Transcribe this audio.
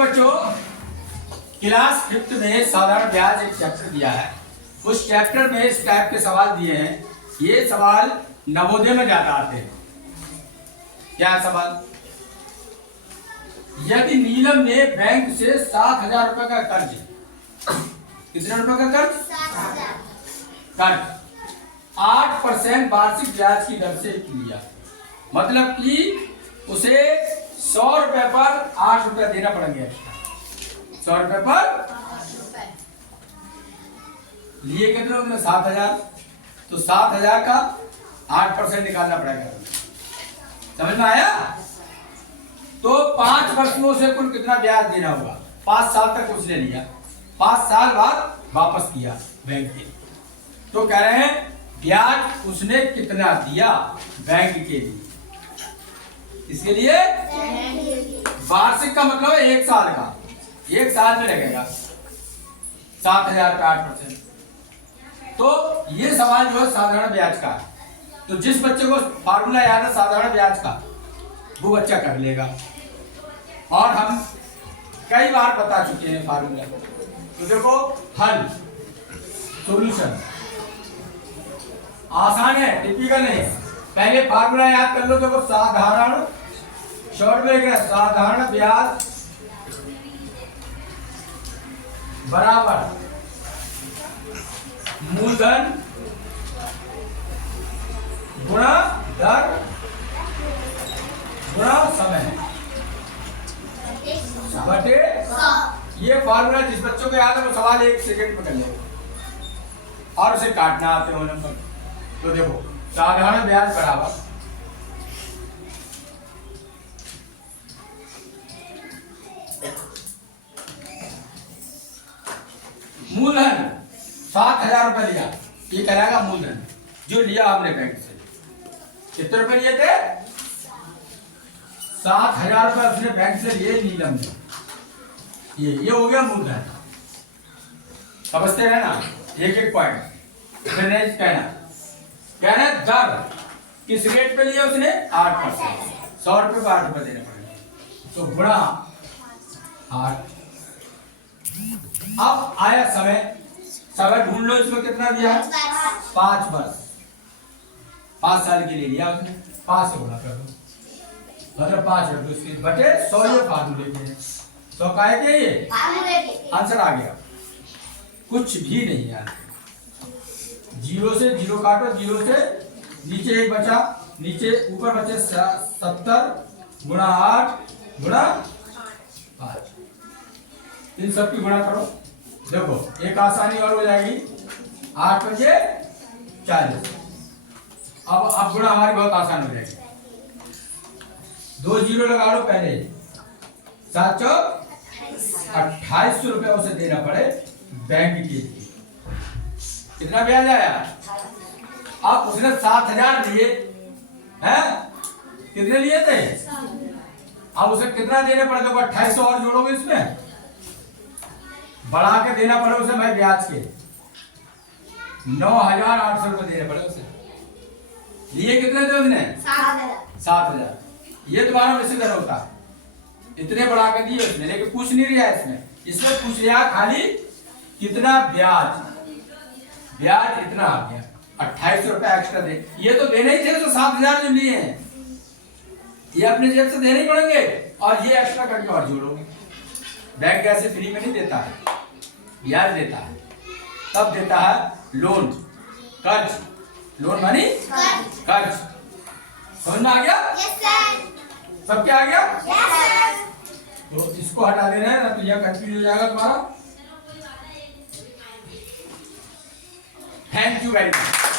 बच्चों, class 5th में साधारण ब्याज एक चैप्टर दिया है। उस चैप्टर में इस टाइप के सवाल दिए हैं। ये सवाल नवोदय में ज्यादा आते हैं। क्या सवाल? यदि नीलम ने बैंक से 7,000 रुपए का कर्ज, कितने रुपए का कर्ज? 7,000 8% वार्षिक ब्याज की दर से लिया, मतलब कि उसे 100 रुपए पर 8 रुपए देना पड़ेंगे। 100 रुपए पर लिए कितने होंगे? 7,000। तो 7,000 का 8% निकालना पड़ेगा। समझ में आया? तो 5 वर्ष में उसे कुल कितना ब्याज देना होगा? 5 साल तक उसने लिया, 5 साल बाद वापस किया बैंक के। तो कह रहे हैं ब्याज उसने कितना दिया बैंक के लिए? इसके लिए वार्षिक का मतलब है 1 साल का, 1 साल में लगेगा 7,000 का 8%। तो ये सवाल जो है साधारण ब्याज का है। तो जिस बच्चे को फार्मूला याद है साधारण ब्याज का, वो बच्चा कर लेगा। और हम कई बार बता चुके हैं फार्मूला। तो देखो हल, सॉल्यूशन आसान है, टिपिकल नहीं है। पहले फार्मूला याद कर लो। देखो साधारण, शॉर्ट में क्या? साधारण ब्याज बराबर मूलधन गुणा दर गुणा समय बटे। ये फार्मूला जिस बच्चों को याद है वो सवाल 1 सेकंड में कर लेगा और उसे काटना आते हो नंबर। तो देखो साधारण ब्याज बराबर मूलधन 7,000 रुपए लिया, ये कहलाएगा मूलधन जो लिया हमने बैंक से। कितने रुपए लिए थे? 7,000 रुपए उसने बैंक से लिए नीलम ने। ये हो गया मूलधन। समझते हैं ना? एक पॉइंट फिर कहना दर किस रेट पे लिया उसने? 8%। 100 रुपए को 8 रुपए देने पड़ेंगे, तो गुणा 8। अब आया समय। समय ढूंढ लो, इसमें कितना दिया है? 5 वर्ष, 5 साल के लिए लिया उसने। 5 से गुणा कर दो, मतलब 5 रुपए उसके बटे 100। ये फार्मूले के 100 का है क्या? ये आंसर आ गया। कुछ भी नहीं यार, 0 से 0 काटो, 0 से नीचे 1 बचा, नीचे ऊपर बचे 70 गुणा 8 गुणा 5। इन सब की गुणा करो। देखो एक आसानी और हो जाएगी। 8 बजे 40। अब गुणा हमारी बहुत आसान हो जाएगी। 2 जीरो लगा लो पहले। 7 2800 रुपए उसे देना पड़े बैंक के लिए। कितना ब्याज आया? अब उसने 7,000 लिए हैं, कितने लिए थे? अब उसे कितना देने पड़े? देखो 2800 और जोड़ोगे इसमें, बढ़ा के देना पड़े उसे भाई ब्याज के 9,800 रुपए देने पड़े उसे। लिए कितने थे उसने? 7,000। ये तुम्हारा निश्चित दर होता है। इतने बढ़ा के दिए उसने, लेकिन पूछ नहीं रहा इसमें पूछ लिया खाली कितना ब्याज। ब्याज इतना आ गया, 2800 रुपए एक्स्ट्रा दे। ये तो देने ही थे तो 7,000 जो लिए हैं, ये अपने जेब से देने ही पड़ेंगे और ये एक्स्ट्रा करके और जोड़ोगे। बैंक ऐसे फ्री में नहीं देता है, ब्याज देता है। तब देता है लोन, कर्ज। लोन मानी कर्ज। समझ में आ गया? सब क्या आ गया? तो इसको हटा देना है ना, तो यह कंफ्यूज हो जाएगा तुम्हारा। Thank you very much.